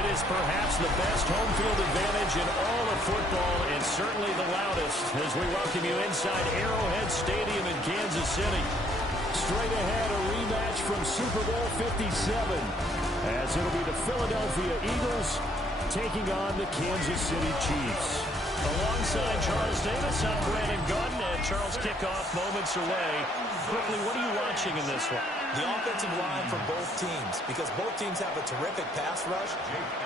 It is perhaps the best home field advantage in all of football, and certainly the loudest, as we welcome you inside Arrowhead Stadium in Kansas City. Straight ahead, a rematch from Super Bowl 57, as it'll be the Philadelphia Eagles taking on the Kansas City Chiefs. Alongside Charles Davis, I'm Brandon Gunn, and Charles kickoff moments away. Quickly, what are you watching in this one? The offensive line for both teams, because both teams have a terrific pass rush.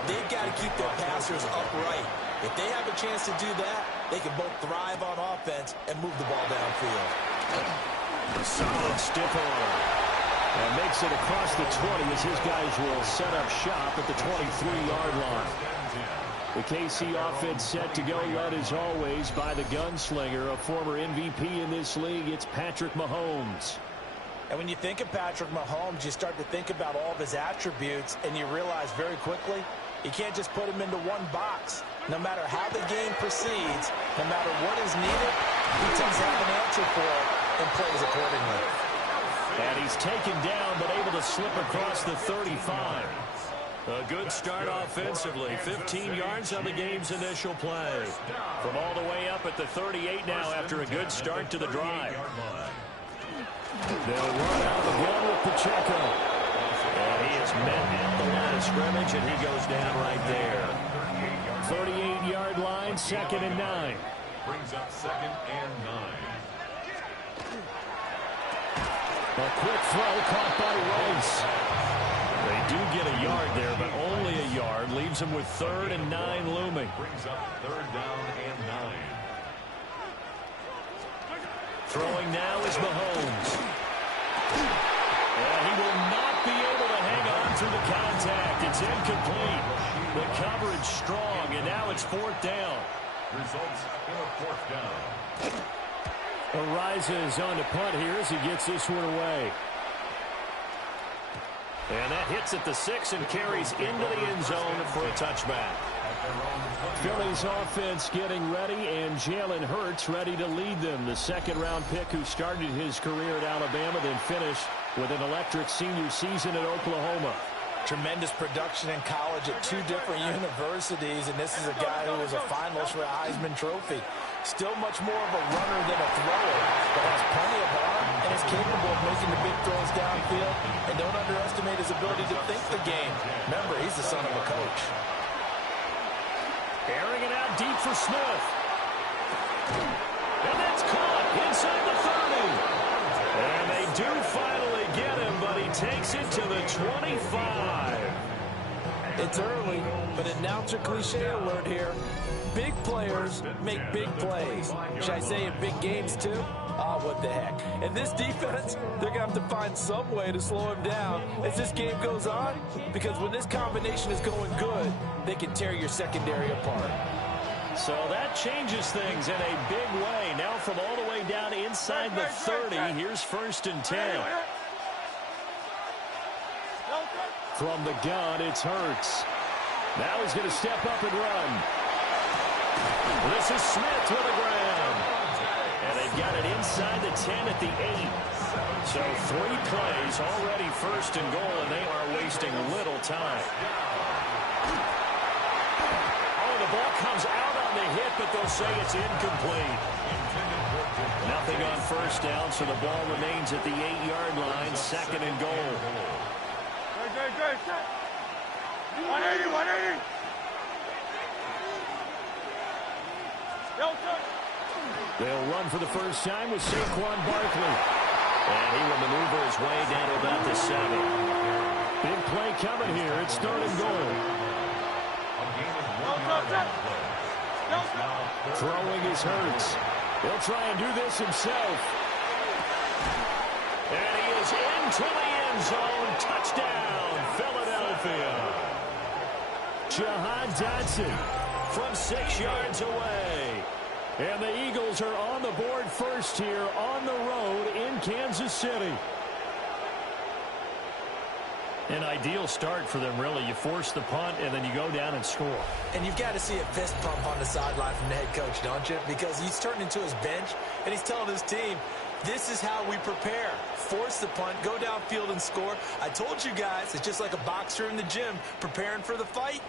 They've got to keep their passers upright. If they have a chance to do that, they can both thrive on offense and move the ball downfield. Solid stiff arm. And makes it across the 20 as his guys will set up shop at the 23-yard line. The KC offense set to go, led as always by the gunslinger, a former MVP in this league. It's Patrick Mahomes. And when you think of Patrick Mahomes, you start to think about all of his attributes, and you realize very quickly, you can't just put him into one box. No matter how the game proceeds, no matter what is needed, he does have an answer for it and plays accordingly. And he's taken down, but able to slip across the 35. A good start offensively. 15 yards on the game's initial play. From all the way up at the 38 now after a good start to the drive. They'll run out the gun with Pacheco. And he is met at the line of scrimmage, and he goes down right there. 38-yard line, 2nd and 9. Brings up 2nd and 9. A quick throw caught by Rice. They do get a yard there, but only a yard. Leaves them with 3rd and 9 looming. Brings up 3rd down and 9. Throwing now is Mahomes. And he will not be able to hang on through the contact. It's incomplete. The coverage strong, and now it's 4th down. Results in a 4th down. Arises on to punt here as he gets this one away. And that hits at the 6 and carries into the end zone for a touchback. Philly's offense getting ready, and Jalen Hurts ready to lead them. The 2nd-round pick who started his career at Alabama, then finished with an electric senior season at Oklahoma. Tremendous production in college at 2 different universities, and this is a guy who was a finalist for a Heisman Trophy. Still much more of a runner than a thrower, but has plenty of arm and is capable of making the big throws downfield. And don't underestimate his ability to think the game. Remember, he's the son of a coach. Airing it out deep for Smith. And that's caught inside the 30. And they do finally get him, but he takes it to the 25. It's early, but announcer cliche alert here. Big players make big plays. Should I say in big games too? Oh, what the heck. And this defense, they're going to have to find some way to slow him down as this game goes on, because when this combination is going good, they can tear your secondary apart. So that changes things in a big way. Now from all the way down inside the 30, here's 1st and 10. From the gun, it's Hurts. Now he's going to step up and run. This is Smith with the ground. And they've got it inside the 10 at the 8. So 3 plays, already 1st and goal, and they are wasting little time. Oh, the ball comes out on the hit, but they'll say it's incomplete. Nothing on 1st down, so the ball remains at the 8-yard line, 2nd and goal. 180, 180. They'll run for the first time with Saquon Barkley. And he will maneuver his way down to about the 7. Big play coming here. It's 3rd and goal. Throwing his Hurts. He'll try and do this himself. And he is into the end zone. Touchdown, Philadelphia. Jahan Dotson from 6 yards away. And the Eagles are on the board first here on the road in Kansas City. An ideal start for them, really. You force the punt, and then you go down and score. And you've got to see a fist pump on the sideline from the head coach, don't you? Because he's turned into his bench, and he's telling his team, this is how we prepare. Force the punt, go downfield and score. I told you guys, it's just like a boxer in the gym preparing for the fight.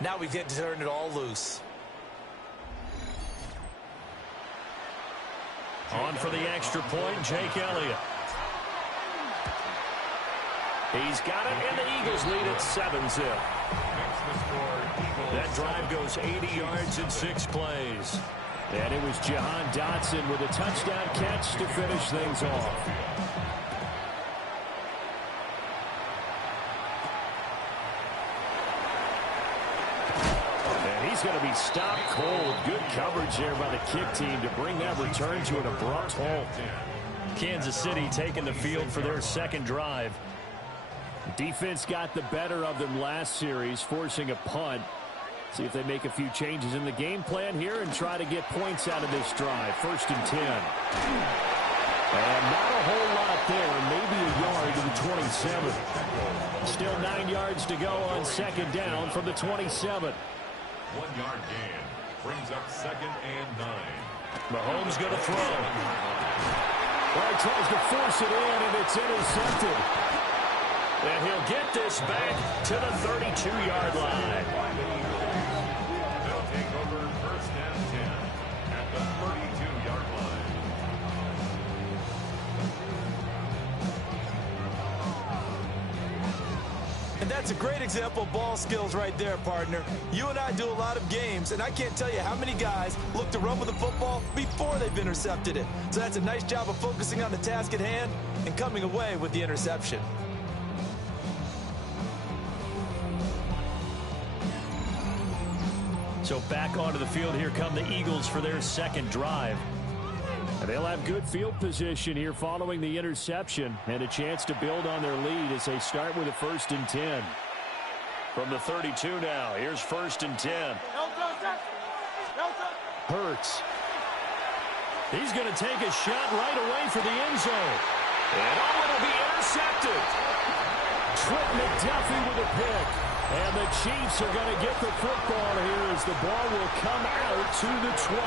Now we get to turn it all loose. On for the extra point, Jake Elliott. He's got it, and the Eagles lead at 7-zip. That drive goes 80 yards in 6 plays. And it was Jahan Dotson with a touchdown catch to finish things off. And he's going to be stopped cold. Good coverage there by the kick team to bring that return to an abrupt halt. Kansas City taking the field for their second drive. Defense got the better of them last series, forcing a punt. See if they make a few changes in the game plan here and try to get points out of this drive. 1st and 10. And not a whole lot there. Maybe a yard to the 27. Still 9 yards to go on 2nd down from the 27. 1 yard gain. Brings up 2nd and 9. Mahomes going to throw. Well, he tries to force it in, and it's intercepted. And he'll get this back to the 32-yard line. They'll take over 1st and 10 at the 32-yard line. And that's a great example of ball skills right there, partner. You and I do a lot of games, and I can't tell you how many guys look to run with the football before they've intercepted it. So that's a nice job of focusing on the task at hand and coming away with the interception. So back onto the field, here come the Eagles for their second drive. And they'll have good field position here following the interception and a chance to build on their lead as they start with a 1st and 10. From the 32 now, here's 1st and 10. Hurts. He's going to take a shot right away for the end zone. And it'll be intercepted. Trent McDuffie with a pick. And the Chiefs are going to get the football here as the ball will come out to the 20.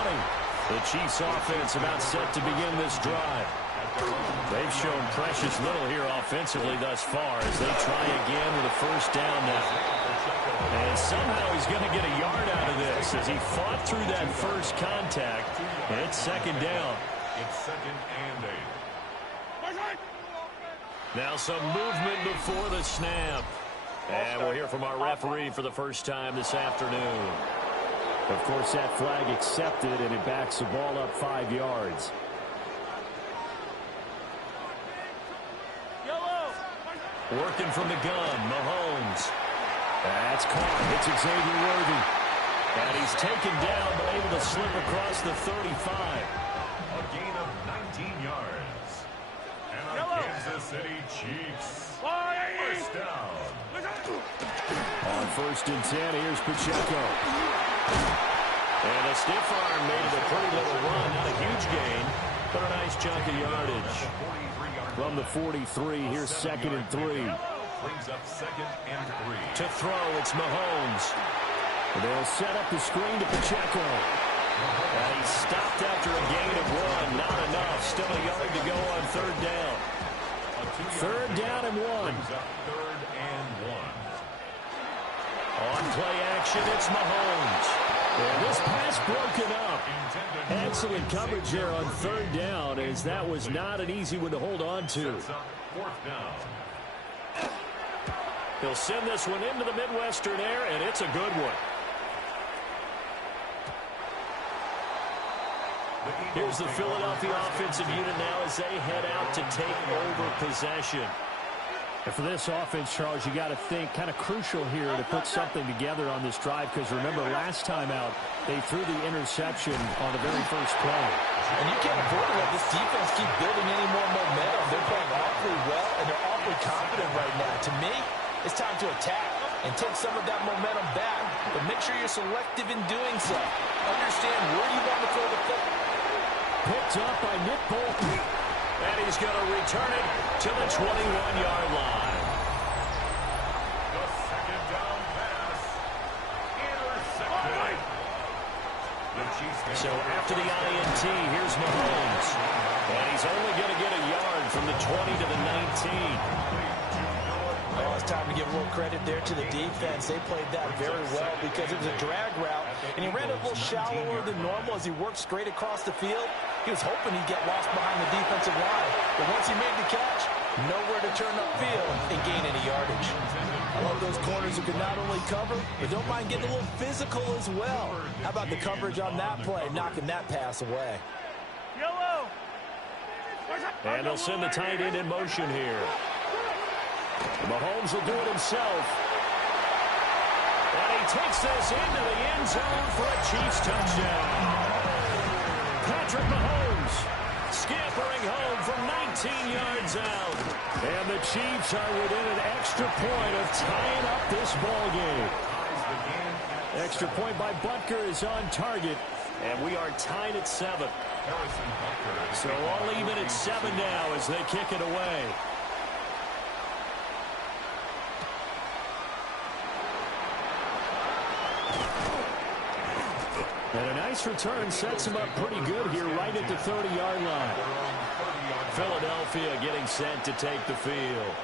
The Chiefs offense about set to begin this drive. They've shown precious little here offensively thus far as they try again with a 1st down now. And somehow he's going to get a yard out of this as he fought through that first contact. And it's 2nd down. It's 2nd and 8. Now some movement before the snap. And we'll hear from our referee for the first time this afternoon. Of course, that flag accepted, and it backs the ball up 5 yards. Working from the gun, Mahomes. That's caught. It's Xavier Worthy. And he's taken down, but able to slip across the 35. A gain of 19 yards. And the Kansas City Chiefs. 1st down. On 1st and 10, here's Pacheco. And a stiff arm made it a pretty little run. Not a huge gain, but a nice chunk of yardage. From the 43, here's 2nd and 3. Brings up 2nd and 3. To throw, it's Mahomes. They'll set up the screen to Pacheco. And he stopped after a gain of 1. Not enough. Still a yard to go on 3rd down. 3rd down and 1. Brings up 3rd and 1. On play action, it's Mahomes. And this pass broken up. Excellent coverage there on 3rd down, as that was not an easy one to hold on to. 4th down. He'll send this one into the Midwestern air, and it's a good one. Here's the Philadelphia offensive unit now as they head out to take over possession. And for this offense, Charles, you got to think kind of crucial here to put something together on this drive, because remember last time out they threw the interception on the very first play. And you can't afford to let this defense keep building any more momentum. They're playing awfully well, and they're awfully confident right now. To me, it's time to attack and take some of that momentum back, but make sure you're selective in doing so. Understand where you want to throw the football. Picked up by Nick Bolton. And he's going to return it to the 21-yard line. The 2nd down pass. Intercepted. So after the INT, here's Mahomes. And he's only going to get a yard from the 20 to the 19. Oh, it's time to give a little credit there to the defense. They played that very well because it was a drag route, and he ran it a little shallower than normal as he worked straight across the field. He was hoping he'd get lost behind the defensive line, but once he made the catch, nowhere to turn upfield and gain any yardage. I love those corners who can not only cover, but don't mind getting a little physical as well. How about the coverage on that play, knocking that pass away? Yellow. And they'll send the tight end in motion here. Mahomes will do it himself. And he takes this into the end zone for a Chiefs touchdown. Patrick Mahomes scampering home from 19 yards out. And the Chiefs are within an extra point of tying up this ball game. Extra point by Butker is on target. And we are tied at 7. So all even at 7 now as they kick it away. And a nice return sets him up pretty good here right at the 30-yard line. Philadelphia getting set to take the field.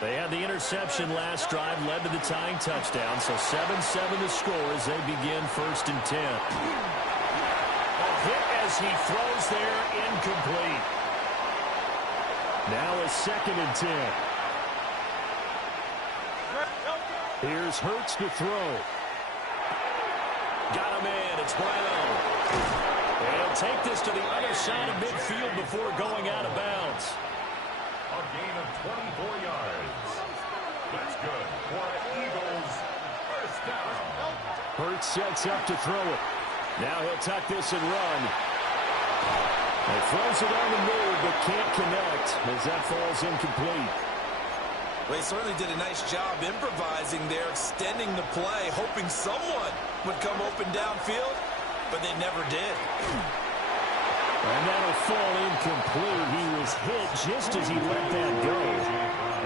They had the interception last drive, led to the tying touchdown, so 7-7 the score as they begin 1st and 10. A hit as he throws there, incomplete. Now a 2nd and 10. Here's Hurts to throw. Got him in. It's Brown. And he'll take this to the other side of midfield before going out of bounds. A gain of 24 yards. That's good for Eagles. First down. Hurts sets up to throw it. Now he'll tuck this and run. He throws it on the move, but can't connect as that falls incomplete. Well, he certainly did a nice job improvising there, extending the play, hoping someone would come open downfield, but they never did. And that'll fall incomplete. He was hit just as he let that go.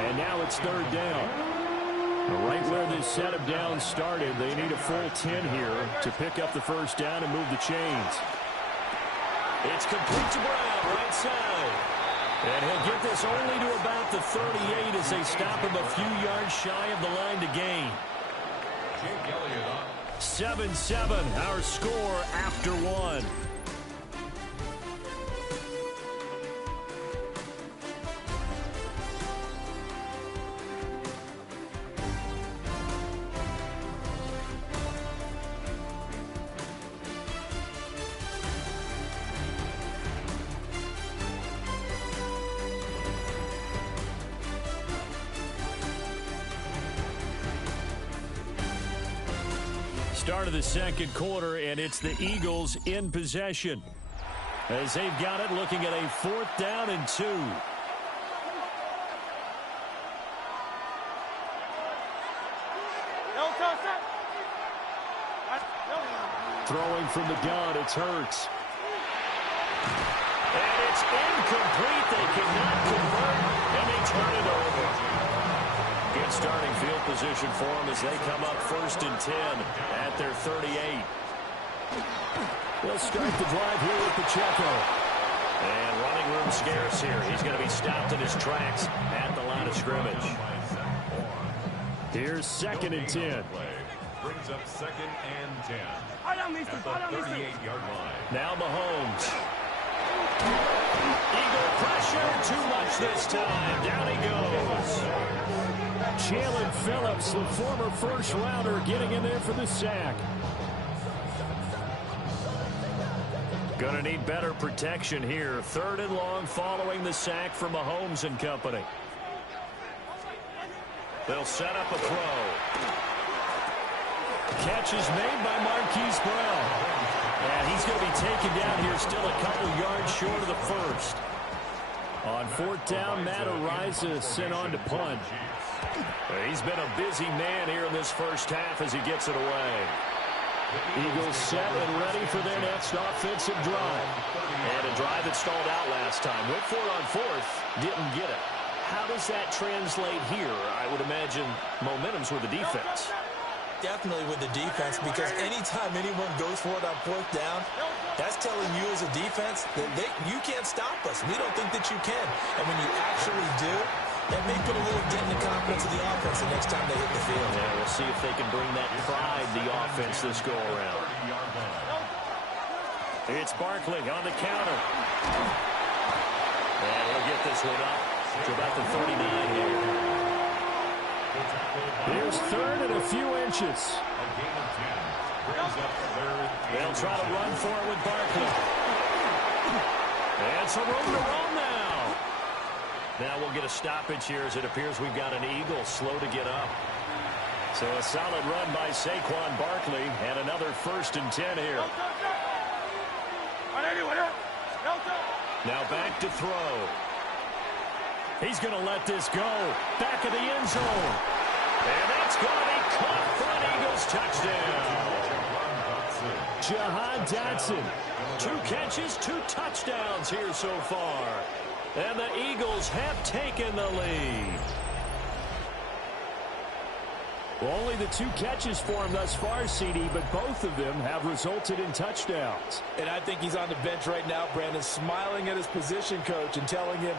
And now it's 3rd down. Right where this set of downs started, they need a full 10 here to pick up the 1st down and move the chains. It's complete to Brown, right side. And he'll get this only to about the 38 as they stop him a few yards shy of the line to gain. 7-7, our score after 1. Start of the 2nd quarter, and it's the Eagles in possession as they've got it, looking at a 4th down and 2. Throwing from the gun, it's Hurts. And it's incomplete. They cannot convert, and they turn it over. Good starting field position for them as they come up 1st and 10 at their 38. They'll start the drive here with Pacheco. And running room scarce here. He's going to be stopped in his tracks at the line of scrimmage. Here's 2nd and 10. Brings up 2nd and 10. At the 38-yard line. Now Mahomes. Eagle pressure. Too much this time. Down he goes. Jalen Phillips, the former first-rounder, getting in there for the sack. Gonna need better protection here. 3rd and long following the sack from Mahomes and company. They'll set up a throw. Catch is made by Marquise Brown. And he's going to be taken down here still a couple yards short of the 1st. On 4th down, Matt Araiza sent on to punt. He's been a busy man here in this 1st half as he gets it away. Eagles set and ready for their next offensive drive. And a drive that stalled out last time. Went for it on 4th, didn't get it. How does that translate here? I would imagine momentum's with the defense. Definitely with the defense, because anytime anyone goes for it on 4th down, that's telling you as a defense that you can't stop us. We don't think that you can. And when you actually do, That may put a little dent in the confidence of the offense the next time they hit the field. Yeah, we'll see if they can bring that pride to the offense this go-around. It's Barkley on the counter. And he'll get this one up to about the 39 here. Here's third and a few inches. They'll try to run for it with Barkley. And some room to run now. Now we'll get a stoppage here as it appears we've got an Eagle slow to get up. So a solid run by Saquon Barkley and another 1st and 10 here. Now back to throw. He's going to let this go. Back of the end zone. And that's going to be caught for an Eagles touchdown. Jahan Dotson. 2 catches, 2 touchdowns here so far. And the Eagles have taken the lead. Well, only the 2 catches for him thus far, CD, but both of them have resulted in touchdowns. And I think he's on the bench right now, Brandon, smiling at his position coach and telling him,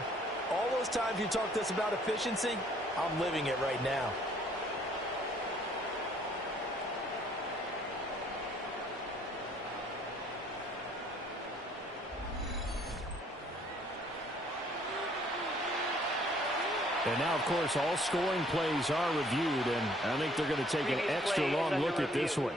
all those times you talked to us about efficiency, I'm living it right now. And now, of course, all scoring plays are reviewed, and I think they're going to take an extra long look at this one.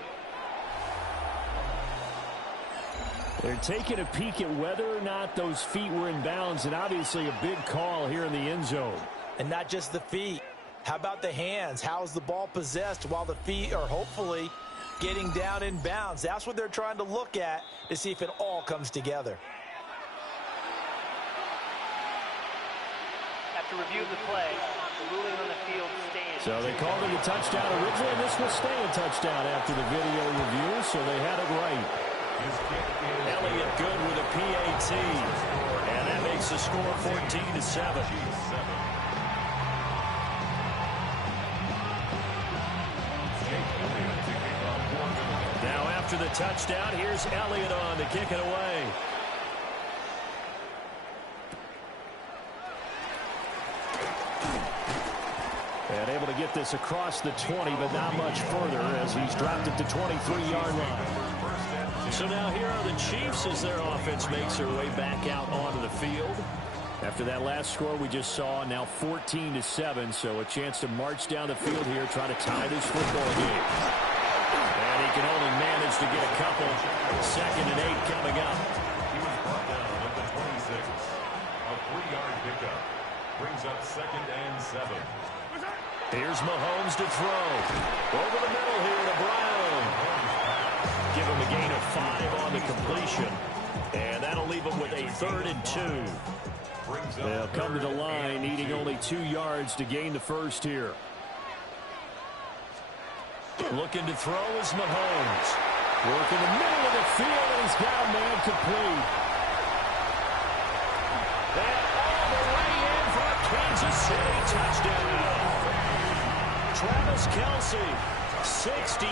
They're taking a peek at whether or not those feet were in bounds, and obviously a big call here in the end zone. And not just the feet. How about the hands? How's the ball possessed while the feet are hopefully getting down in bounds? That's what they're trying to look at to see if it all comes together. To review the play, the ruling on the field stands. So they called it a touchdown originally. This will stay a touchdown after the video review, so they had it right. Elliott good with a PAT, and that makes the score 14-7. Now after the touchdown, here's Elliott on to kick it away. And able to get this across the 20, but not much further as he's dropped it to 23-yard line. So now here are the Chiefs as their offense makes their way back out onto the field. After that last score we just saw, now 14-7, so a chance to march down the field here, try to tie this football game. And he can only manage to get a couple. 2nd and 8 coming up. He was brought down at the 26. A 3-yard pickup brings up 2nd and 7. Here's Mahomes to throw. Over the middle here to Brown. Give him a gain of 5 on the completion. And that'll leave him with a 3rd and 2. They'll come to the line, needing only 2 yards to gain the first here. Looking to throw is Mahomes. Work in the middle of the field, and he's got a man complete. And all the way in for a Kansas City touchdown. Travis Kelce, 68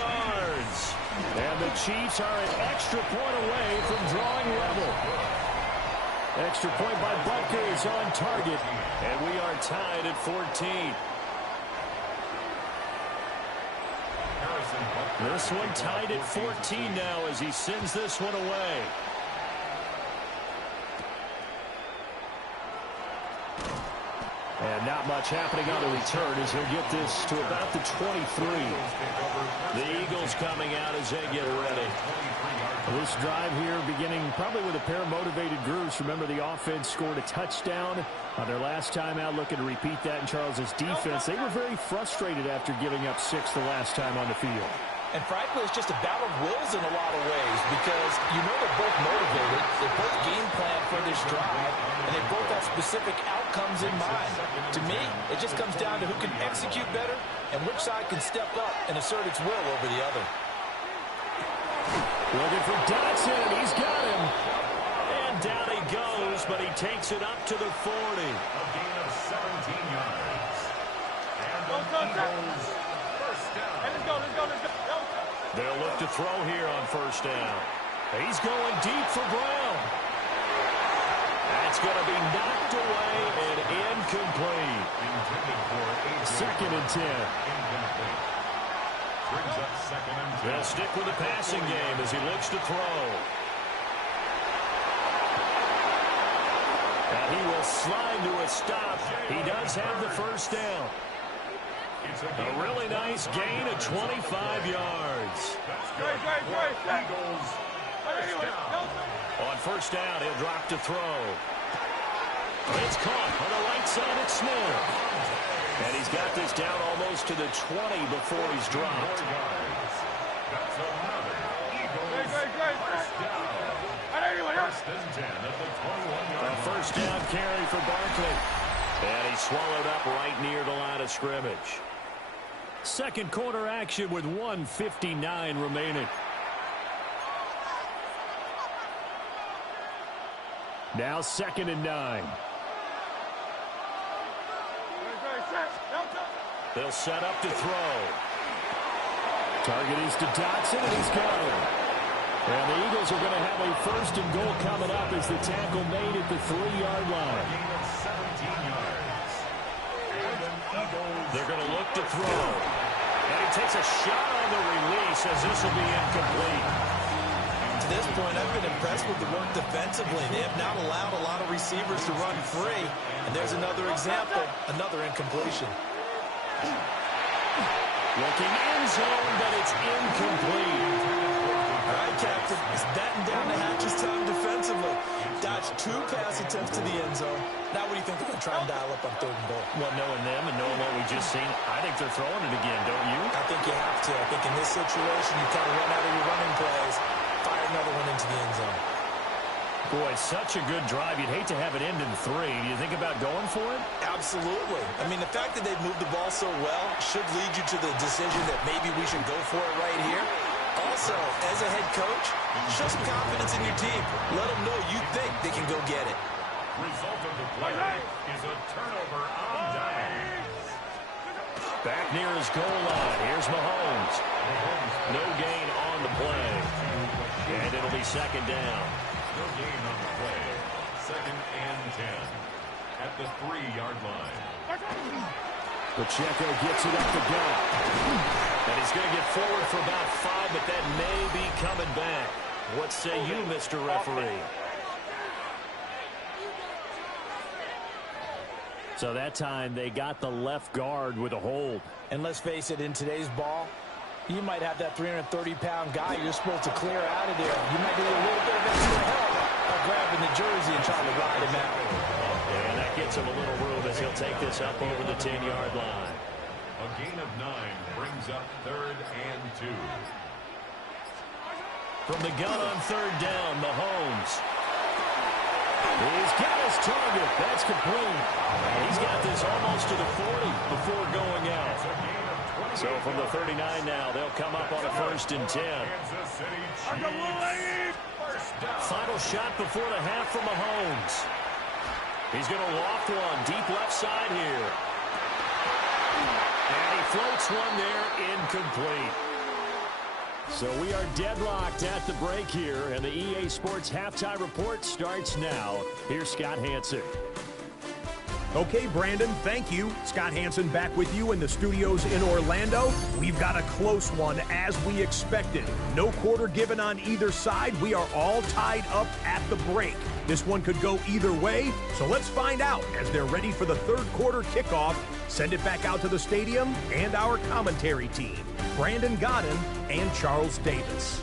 yards. And the Chiefs are an extra point away from drawing level. Extra point by Butker is on target, and we are tied at 14. This one tied at 14 now as he sends this one away. And not much happening on the return as he'll get this to about the 23. The Eagles coming out as they get ready. This drive here beginning probably with a pair of motivated groups. Remember, the offense scored a touchdown on their last time out, looking to repeat that in Charles's defense. They were very frustrated after giving up 6 the last time on the field. And frankly, it's just a battle of wills in a lot of ways because you know they're both motivated, they both game plan for this drive, and they both have specific outcomes in mind. To me, it just comes down to who can execute better and which side can step up and assert its will over the other. Looking for Dotson, he's got him. And down he goes, but he takes it up to the 40. A gain of 17 yards. And the Eagles first down. Hey, let's go. They'll look to throw here on first down. He's going deep for Brown. That's It's going to be knocked away and incomplete. Second and 10. Brings up second and 10. They'll stick with the passing game as he looks to throw. And he will slide to a stop. He does have the first down. A really nice gain of 25 yards. On first down, he'll drop to throw. It's caught on the right side at Smith. And he's got this down almost to the 20 before he's dropped. That's another Eagles first down. First and 10 at the 21-yard line. A first down carry for Barkley. And he's swallowed up right near the line of scrimmage. Second quarter action with 1:59 remaining. Now second and 9. They'll set up to throw. Target is to Dotson, and he's got him. And the Eagles are going to have a first and goal coming up as the tackle made at the 3-yard line. Gain of 17 yards. They're going to look to throw. And he takes a shot on the release as this will be incomplete. To this point, I've been impressed with the work defensively. They have not allowed a lot of receivers to run free. And there's another example, another incompletion. Looking in zone, but it's incomplete. All right, Captain, it's batting down to Hatch's time defensively. Dodged 2 pass attempts to the end zone. Now what do you think they're going to try and dial up on 3rd and goal? Well, knowing them and knowing what we just seen, I think they're throwing it again, don't you? I think you have to. I think in this situation, you kind of run out of your running plays, fire another one into the end zone. Boy, such a good drive. You'd hate to have it end in 3. Do you think about going for it? Absolutely. I mean, the fact that they've moved the ball so well should lead you to the decision that maybe we should go for it right here. Also, as a head coach, show some confidence in your team. Let them know you think they can go get it. Result of the play is a turnover on downs. Back near his goal line. Here's Mahomes. No gain on the play. And it'll be second down. No gain on the play. Second and 10 at the 3-yard line. Pacheco gets it up the gut. And he's going to get forward for about 5, but that may be coming back. What say you, Mr. Referee? So that time they got the left guard with a hold. And let's face it, in today's ball, you might have that 330-pound guy you're supposed to clear out of there. You might need a little bit of extra help by grabbing the jersey and trying to ride him out. And that gets him a little room as he'll take this up over the 10-yard line. A gain of 9 brings up 3rd and 2. From the gun on 3rd down, Mahomes. He's got his target. That's complete. He's got this almost to the 40 before going out. So from the 39 now, they'll come up on a 1st and 10. Final shot before the half from Mahomes. He's going to loft one deep left side here. And he floats one there, incomplete. So we are deadlocked at the break here, and the EA Sports Halftime Report starts now. Here's Scott Hansen. Okay, Brandon, thank you. Scott Hansen back with you in the studios in Orlando. We've got a close one, as we expected. No quarter given on either side. We are all tied up at the break. This one could go either way, so let's find out as they're ready for the 3rd quarter kickoff. Send it back out to the stadium and our commentary team, Brandon Godden and Charles Davis.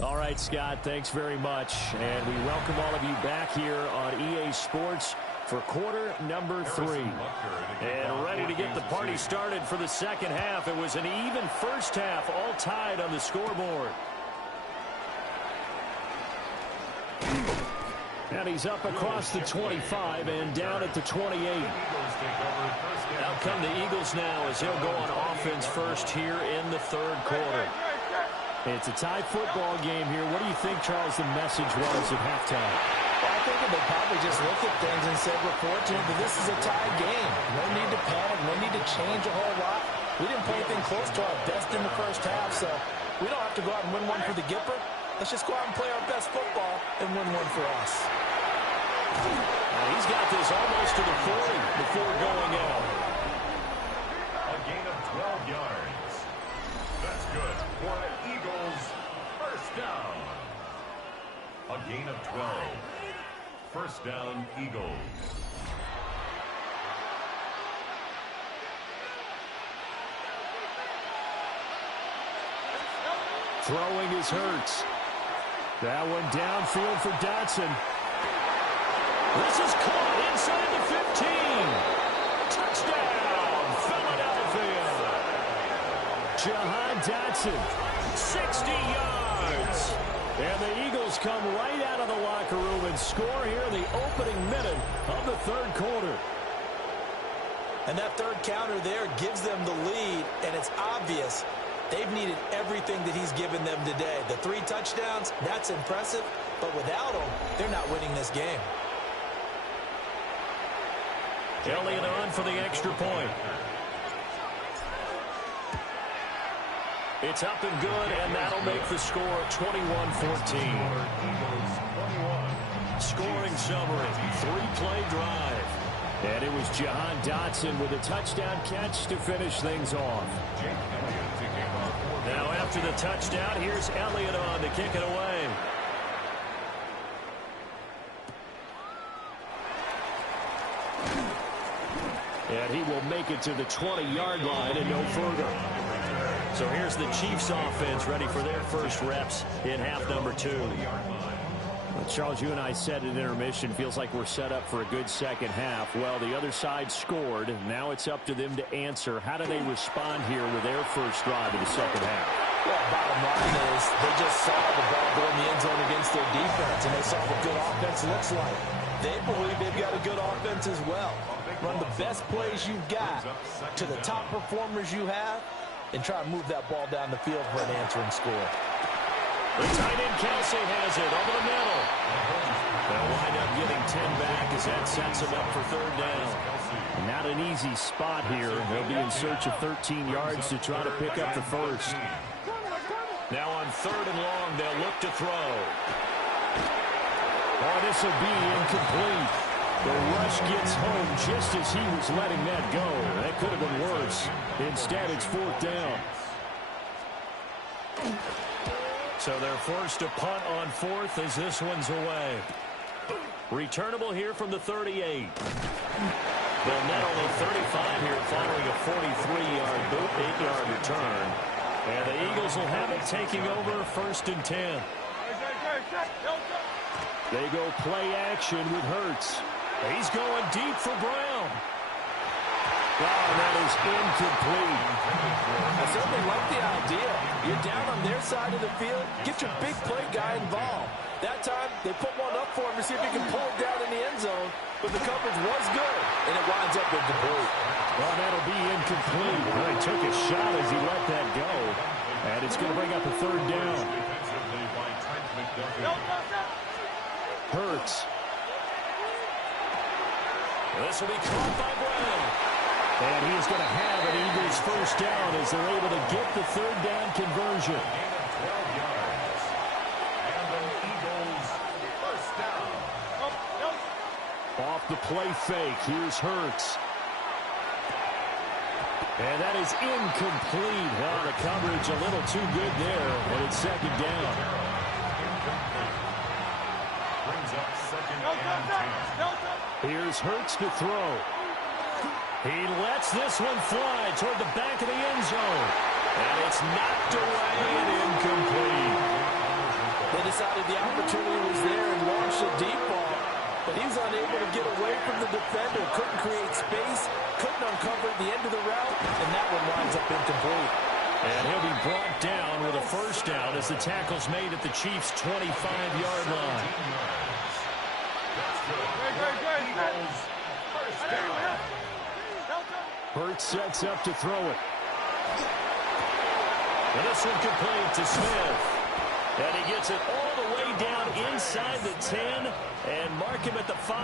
All right, Scott, thanks very much. And we welcome all of you back here on EA Sports for quarter number 3. And ready to get the party started for the second half. It was an even first half, all tied on the scoreboard. And he's up across the 25 and down at the 28. Out come the Eagles now as he'll go on offense first here in the 3rd quarter. It's a tie football game here. What do you think, Charles, the message was at halftime? Well, I think it they probably just looked at things and said, we're fortunate that this is a tied game. No need to panic, no need to change a whole lot. We didn't play anything close to our best in the first half, so we don't have to go out and win one for the Gipper. Let's just go out and play our best football and win one for us. And he's got this almost to the 40 before going out. A gain of 12 yards. That's good for the Eagles. First down. A gain of 12. First down, Eagles. Throwing is Hurts. That one downfield for Dotson. This is caught inside the 15. Touchdown, Philadelphia. Jahan Dotson, 60 yards. And the Eagles come right out of the locker room and score here in the opening minute of the third quarter. And that third counter there gives them the lead, and it's obvious they've needed everything that he's given them today. The 3 touchdowns, that's impressive, but without him, they're not winning this game. Elliott on for the extra point. It's up and good, and that'll make the score 21-14. Scoring summary, 3-play drive. And it was Jahan Dotson with a touchdown catch to finish things off. Now after the touchdown, here's Elliott on to kick it away. And he will make it to the 20-yard line and no further. So here's the Chiefs offense ready for their first reps in half number 2. Well, Charles, you and I said at intermission, feels like we're set up for a good second half. Well, the other side scored. Now it's up to them to answer. How do they respond here with their first drive of the second half? Well, bottom line is they just saw the ball go in the end zone against their defense, and they saw what good offense looks like. They believe they've got a good offense as well. Run the best plays you've got to the top performers you have, and try to move that ball down the field for an answering score. The tight end Kelsey has it over the middle. They'll wind up getting 10 back as that sets them up for third down. Not an easy spot here. They'll be in search of 13 yards to try to pick up the first. Now on third and long, they'll look to throw. Oh, this will be incomplete. The rush gets home just as he was letting that go. That could have been worse. Instead, it's fourth down. So they're forced to punt on fourth as this one's away. Returnable here from the 38. They'll net only 35 here following a 43-yard boot, 8-yard return. And the Eagles will have it taking over first and 10. They go play action with Hurts. He's going deep for Brown. Wow, that is incomplete. I certainly like the idea. You're down on their side of the field. Get your big play guy involved. That time, they put one up for him to see if he can pull it down in the end zone. But the coverage was good, and it winds up incomplete. Well, that'll be incomplete. Well, he took a shot as he let that go. And it's going to bring up a third down. Hurts. This will be caught by Brown. And he's going to have an Eagles first down as they're able to get the third down conversion. Off the play fake, here's Hurts. And that is incomplete. Well, the coverage a little too good there, and it's second down. Brings up second and 10. Here's Hurts to throw. He lets this one fly toward the back of the end zone. And it's knocked away and incomplete. They decided the opportunity was there and launched a deep ball. But he's unable to get away from the defender. Couldn't create space. Couldn't uncover the end of the route. And that one winds up incomplete. And he'll be brought down with a first down as the tackle's made at the Chiefs' 25-yard line. Hurts sets up to throw it. And this one complete to Smith. And he gets it all the way down inside the 10 and mark him at the 5.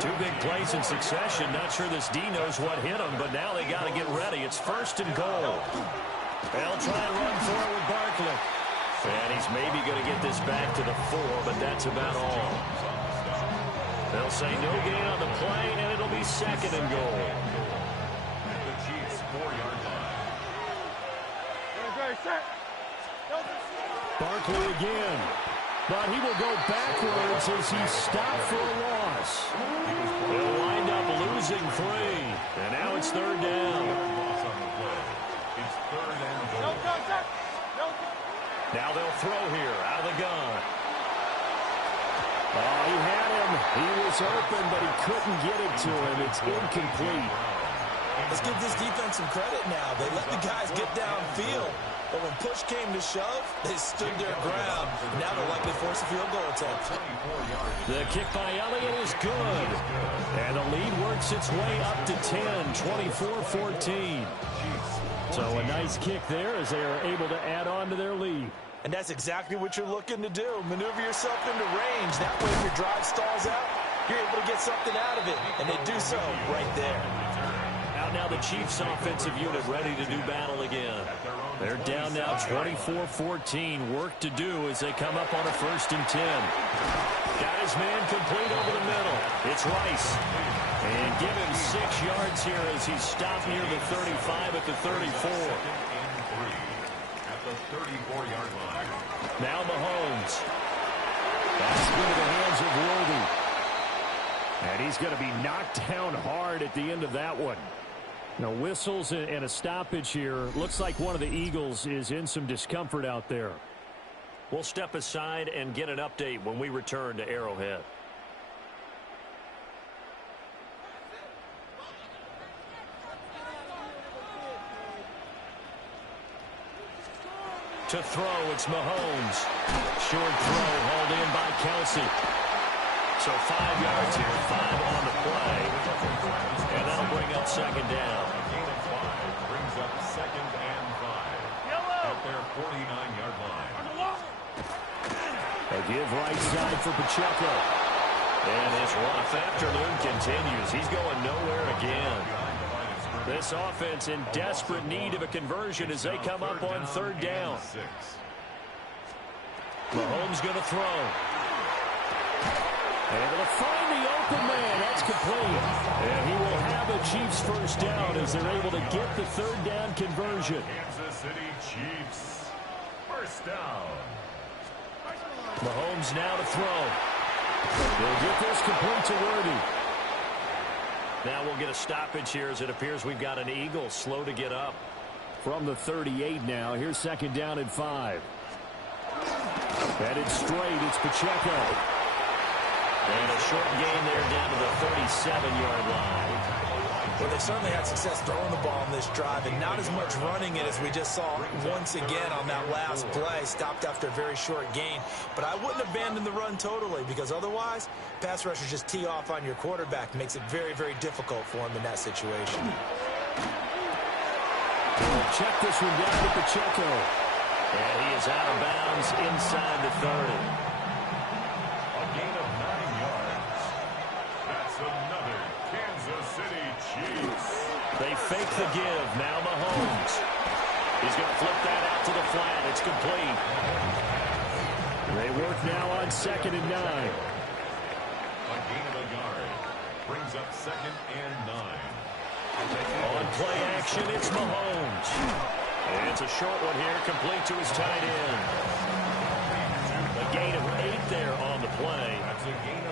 Two big plays in succession. Not sure this D knows what hit him, but now they got to get ready. It's 1st and goal. They'll try and run forward Barkley. And he's maybe going to get this back to the 4, but that's about all. They'll say no gain on the play, and it'll be 2nd and goal. The Chiefs' 4-yard line. Barkley again. But he will go backwards as he's stopped for a loss. He'll wind up losing 3. And now it's 3rd down. Loss on the play. It's 3rd and goal. Now they'll throw here out of the gun. Oh, he had him. He was open, but he couldn't get it to him. It's incomplete. Let's give this defense some credit now. They let the guys get downfield. But when push came to shove, they stood their ground. Now they'll likely force a field goal attempt. The kick by Elliott is good. And the lead works its way up to 10, 24-14. So a nice kick there as they are able to add on to their lead. And that's exactly what you're looking to do. Maneuver yourself into range. That way, if your drive stalls out, you're able to get something out of it. And they do so right there. Out now the Chiefs offensive unit ready to do battle again. They're down now 24-14. Work to do as they come up on a 1st and 10. Got his man complete over the middle. It's Rice. And give him 6 yards here as he's stopped near the 35 at the 34. At the 34-yard line. Now Mahomes. That's into the hands of Worthy. And he's going to be knocked down hard at the end of that one. Now whistles and a stoppage here. Looks like one of the Eagles is in some discomfort out there. We'll step aside and get an update when we return to Arrowhead. To throw, it's Mahomes. Short throw hauled in by Kelsey. So 5 yards here, 5 on the play. And that'll bring up 2nd down. A gain of 5 brings up 2nd and 5. At their 49-yard line. They give right side for Pacheco. And his rough afternoon continues. He's going nowhere again. This offense in desperate need of a conversion as they come up on 3rd down. Mahomes going to throw. Able to find the open man. That's complete. And he will have a Chiefs 1st down as they're able to get the 3rd down conversion. Kansas City Chiefs. 1st down. Mahomes now to throw. They'll get this complete to Worthy. Now we'll get a stoppage here as it appears we've got an Eagle slow to get up. From the 38 now, here's 2nd down and 5. Headed straight, it's Pacheco. And a short gain there down to the 37-yard line. Well, they certainly had success throwing the ball on this drive and not as much running it as we just saw once again on that last play. Stopped after a very short gain. But I wouldn't abandon the run totally because otherwise, pass rushers just tee off on your quarterback. Makes it very, very difficult for him in that situation. Check this one down to Pacheco. And he is out of bounds inside the 30. A gain of 9 yards. That's another Kansas City Chiefs. They fake the give. Now Mahomes. He's going to flip that out to the flat. It's complete. They work now on 2nd and 9. A gain of a yard. Brings up 2nd and 9. On play action, it's Mahomes. And it's a short one here, complete to his tight end. A gain of 8 there on the play.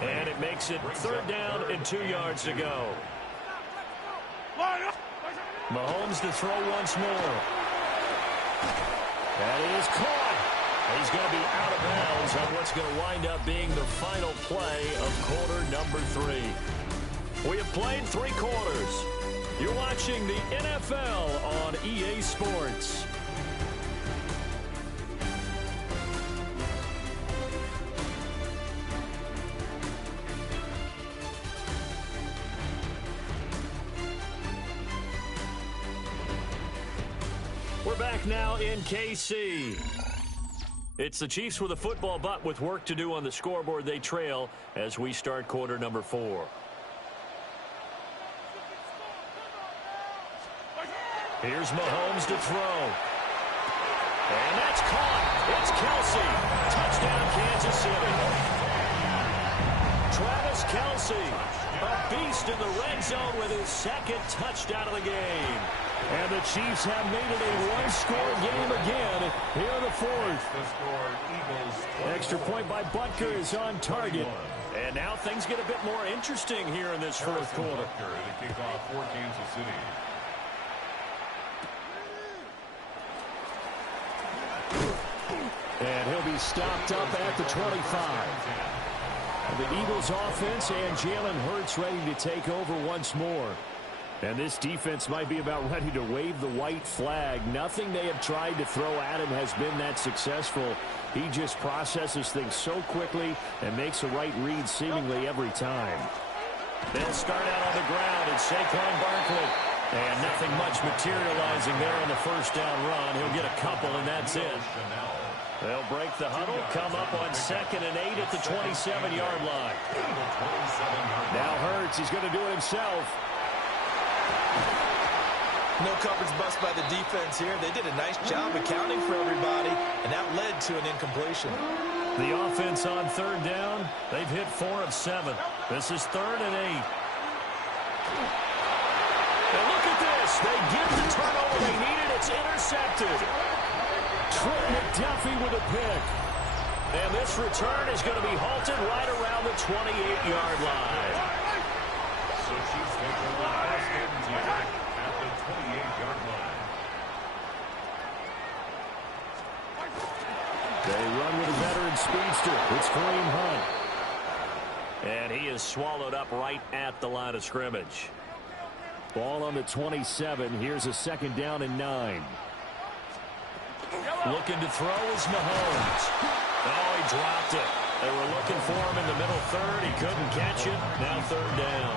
And it makes it 3rd down and 2 yards to go. Mahomes to throw once more. That is caught. He's going to be out of bounds on what's going to wind up being the final play of quarter number 3. We have played 3 quarters. You're watching the NFL on EA Sports. We're back now in KC. It's the Chiefs with a football, but with work to do on the scoreboard. They trail as we start quarter number 4. Here's Mahomes to throw. And that's caught. It's Kelsey. Touchdown, Kansas City. Travis Kelsey, a beast in the red zone with his second touchdown of the game. And the Chiefs have made it a one-score game again here in the 4th. Extra point by Butker is on target. And now things get a bit more interesting here in this 4th quarter. The kickoff for Kansas City. And he'll be stopped up at the 25. The Eagles offense and Jalen Hurts ready to take over once more. And this defense might be about ready to wave the white flag. Nothing they have tried to throw at him has been that successful. He just processes things so quickly and makes the right read seemingly every time. They'll start out on the ground and Saquon Barkley. And nothing much materializing there on the first down run. He'll get a couple and that's it. They'll break the huddle, come up on 2nd and 8 at the 27-yard line. Now Hurts, he's going to do it himself. No coverage bust by the defense here. They did a nice job accounting for everybody, and that led to an incompletion. The offense on 3rd down, they've hit 4 of 7. This is 3rd and 8. And look at this. They get the turnover they needed. It's intercepted. Trent McDuffie with a pick. And this return is going to be halted right around the 28-yard line. So Chiefs take the last at the 28-yard line. They run with a veteran speedster. It's Kareem Hunt. And he is swallowed up right at the line of scrimmage. Ball on the 27. Here's a 2nd down and 9. Looking to throw is Mahomes. Oh, he dropped it. They were looking for him in the middle 3rd. He couldn't catch it. Now 3rd down.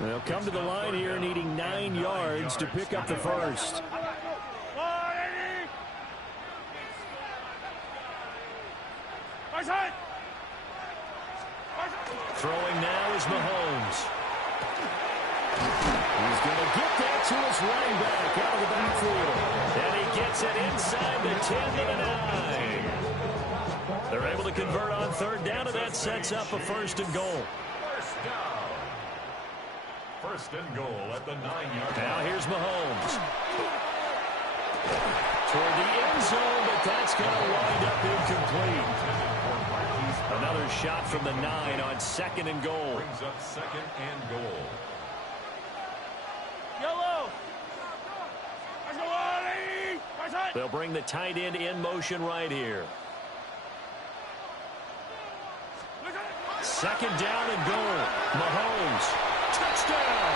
They'll come to the line here needing 9 yards to pick up the first. Throwing now is Mahomes. He's going to get that to his running back out of the backfield. And he gets it inside the 10 to the 9. They're able to convert on 3rd down, and that sets up a 1st and goal. First down. 1st and goal at the 9-yard line. Now here's Mahomes. Toward the end zone, but that's going to wind up incomplete. Another shot from the 9 on 2nd and goal. Brings up 2nd and goal. They'll bring the tight end in motion right here. 2nd down and goal. Mahomes. Touchdown!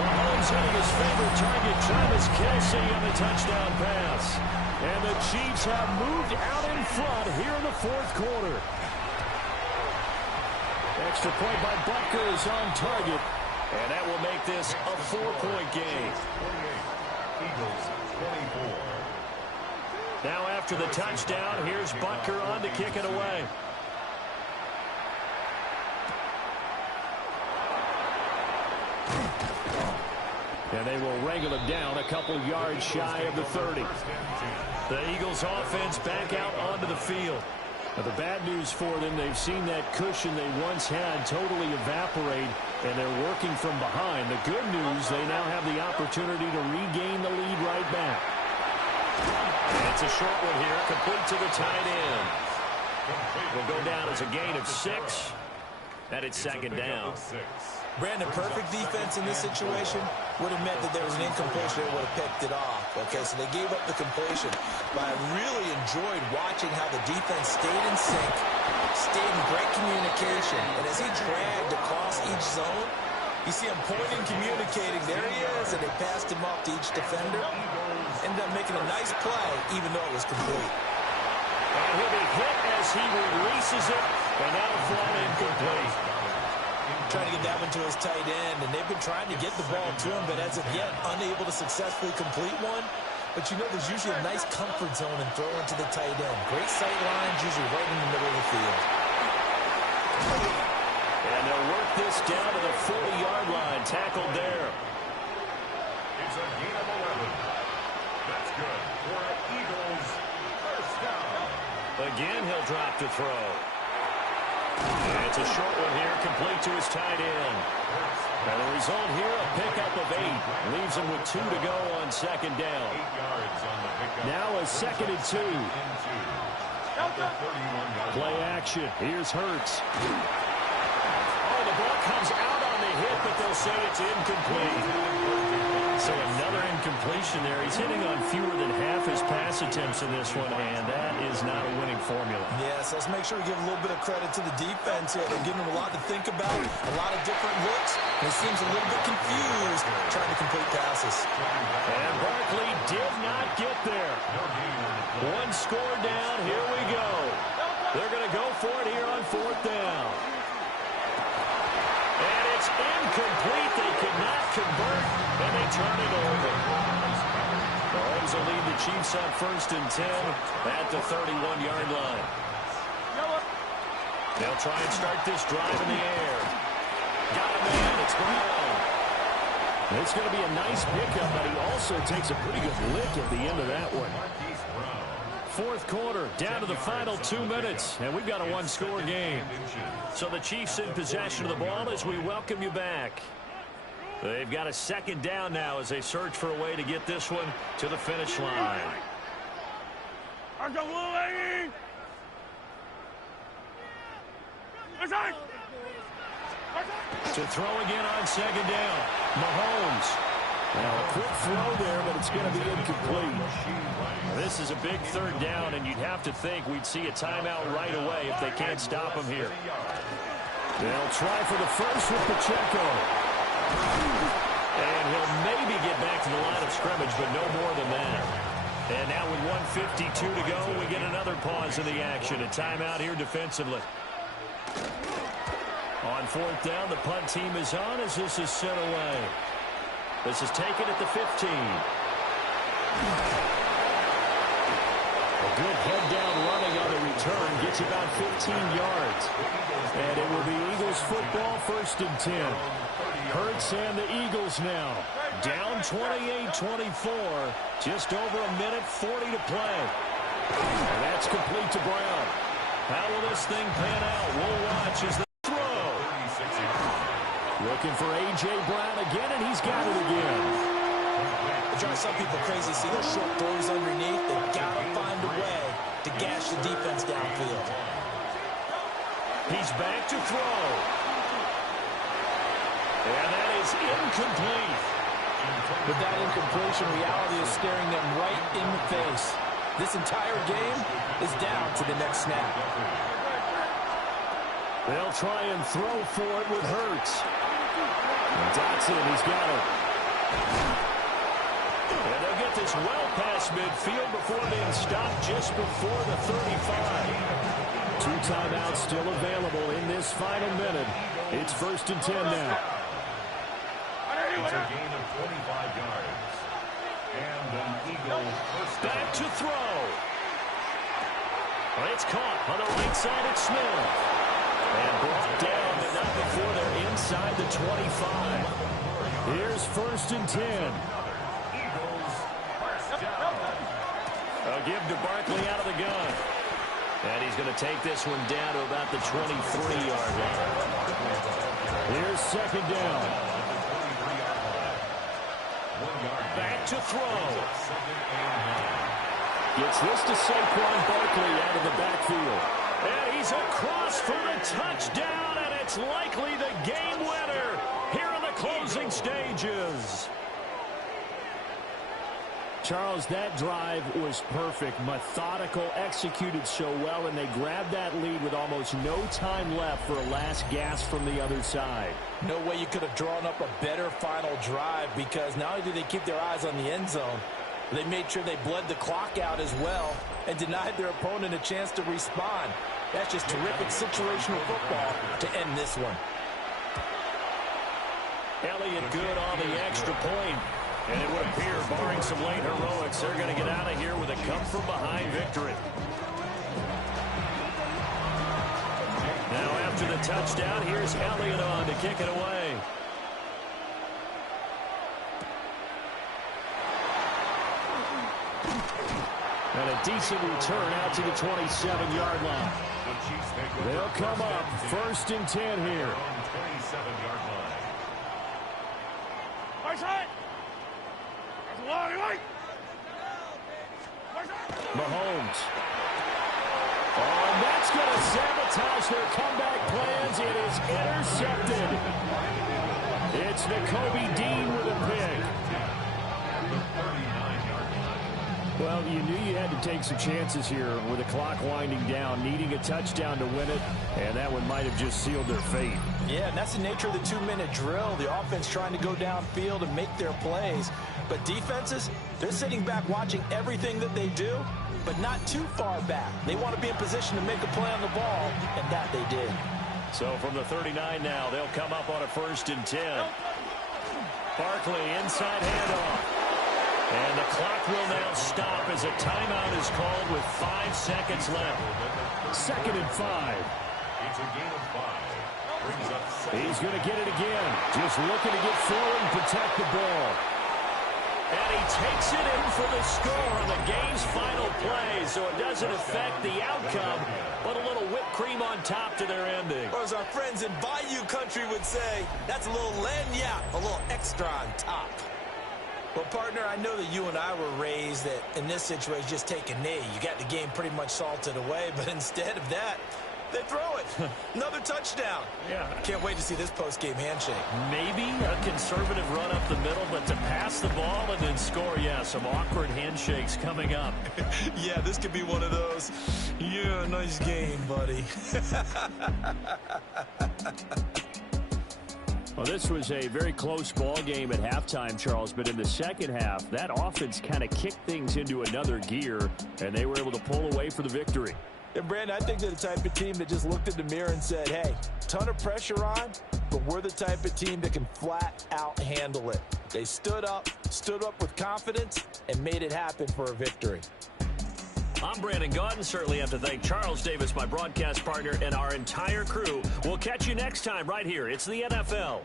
Mahomes hitting his favorite target, Travis Kelsey, on the touchdown pass. And the Chiefs have moved out in front here in the 4th quarter. Extra point by Butker is on target. And that will make this a 4-point game. 28. Eagles 24. Now after the touchdown, here's Butker on to kick it away. And they will wrangle him down a couple yards shy of the 30. The Eagles offense back out onto the field. Now the bad news for them, they've seen that cushion they once had totally evaporate, and they're working from behind. The good news, they now have the opportunity to regain the lead right back. And it's a short one here, complete to the tight end. Will go down as a gain of 6, and it's 2nd down. Brandon, perfect defense in this situation would have meant that there was an incompletion that would have picked it off. Okay, so they gave up the completion. But I really enjoyed watching how the defense stayed in sync, stayed in great communication. And as he dragged across each zone, you see him pointing, communicating. There he is, and they passed him off to each defender. Ended up making a nice play, even though it was complete. And he'll be hit as he releases it, and that'll fall incomplete. Trying to get that one to his tight end, and they've been trying to get the ball to him, but as of yet, unable to successfully complete one. but you know there's usually a nice comfort zone in throwing to the tight end. Great sight lines, usually right in the middle of the field. And they'll work this down to the 40-yard line. Tackled there. It's a gain of 11. That's good for an Eagles first down. Again, he'll drop to throw. And it's a short one here, complete to his tight end. And the result here, a pickup of 8. Leaves him with 2 to go on second down. 8 yards on the pickup. Now a 2nd and 2. Play action. Here's Hurts. Oh, the ball comes out on the hit, but they'll say it's incomplete. So another incompletion there. He's hitting on fewer than half his pass attempts in this one, and that is not a winning formula. Yes, let's make sure we give a little bit of credit to the defense here. They're giving him a lot to think about, a lot of different looks, and he seems a little bit confused trying to complete passes. And Barkley did not get there. 1 score down. Here we go. They're going to go for it here on 4th down. And it's incomplete. They could not convert, and they turn it over. Mahomes will lead the Chiefs on 1st and 10 at the 31-yard line. They'll try and start this drive in the air. Got a man. It's Brown. It's going to be a nice pickup, but he also takes a pretty good lick at the end of that one. 4th quarter, down to the final 2 minutes, and we've got a 1-score game. So the Chiefs in possession of the ball as we welcome you back. They've got a 2nd down now as they search for a way to get this one to the finish line. To throw again on 2nd down. Mahomes. Now a quick throw there, but it's going to be incomplete. This is a big 3rd down, and you'd have to think we'd see a timeout right away if they can't stop him here. They'll try for the first with Pacheco. And he'll maybe get back to the line of scrimmage, but no more than that. And now with 1:52 to go, we get another pause in the action. A timeout here defensively. On 4th down, the punt team is on as this is sent away. This is taken at the 15. A good head-down running on the return gets about 15 yards. And it will be Eagles football 1st and 10. Hurts and the Eagles now. Down 28-24. Just over a minute, 40 to play. And that's complete to Brown. How will this thing pan out? We'll watch as they throw. Looking for A.J. Brown again, and he's got it again. It drives some people crazy. See those short throws underneath? They've got to find a way to gash the defense downfield. He's back to throw. And that is incomplete. But that incompletion reality is staring them right in the face. This entire game is down to the next snap. They'll try and throw for it with Hurts. Dotson, he's got it. And they'll get this well past midfield before being stopped just before the 35. 2 timeouts still available in this final minute. It's 1st and 10 now. It's a gain of 25 yards. And an Eagle first down. Back to throw. It's caught on the right side at Smith. And brought down, but not before they're inside the 25. Here's 1st and 10. Eagles first down. A give to Barkley out of the gun. And he's going to take this one down to about the 23-yard line. Here's 2nd down. Back to throw. Gets this to Saquon Barkley out of the backfield. And he's across for the touchdown, and it's likely the game winner here in the closing stages. Charles, that drive was perfect, methodical, executed so well, and they grabbed that lead with almost no time left for a last gasp from the other side. No way you could have drawn up a better final drive, because not only did they keep their eyes on the end zone, they made sure they bled the clock out as well and denied their opponent a chance to respond. That's just terrific situational football to end this one. Elliott good on the extra point. And it would appear, barring some late heroics, they're going to get out of here with a come-from-behind victory. Now after the touchdown, here's Elliott on to kick it away. And a decent return out to the 27-yard line. They'll come up 1st and 10 here. 27-yard line. Mahomes. Oh, and that's going to sabotage their comeback plans. It is intercepted. It's Nakobe Dean with a pick. Well, you knew you had to take some chances here with the clock winding down, needing a touchdown to win it, and that one might have just sealed their fate. Yeah, and that's the nature of the 2-minute drill. The offense trying to go downfield and make their plays. But defenses, they're sitting back watching everything that they do, but not too far back. They want to be in position to make a play on the ball, and that they did. So from the 39 now, they'll come up on a 1st and 10. Barkley, inside handoff. And the clock will now stop as a timeout is called with 5 seconds left. 2nd and 5. It's a gain of 5. Brings up 7. He's going to get it again. Just looking to get forward and protect the ball. And he takes it in for the score on the game's final play, so it doesn't affect the outcome, but a little whipped cream on top to their ending. Or as our friends in Bayou Country would say, that's a little lagniappe, a little extra on top. Well, partner, I know that you and I were raised that in this situation, just take a knee. You got the game pretty much salted away, but instead of that, they throw it. Another touchdown. Yeah. Can't wait to see this post-game handshake. Maybe a conservative run up the middle, but to pass the ball and then score, yeah, some awkward handshakes coming up. Yeah, this could be one of those. Yeah, nice game, buddy. Well, this was a very close ball game at halftime, Charles, but in the second half, that offense kind of kicked things into another gear, and they were able to pull away for the victory. And, Brandon, I think they're the type of team that just looked in the mirror and said, hey, ton of pressure on, but we're the type of team that can flat out handle it. They stood up with confidence, and made it happen for a victory. I'm Brandon Gaudin. Certainly have to thank Charles Davis, my broadcast partner, and our entire crew. We'll catch you next time right here. It's the NFL.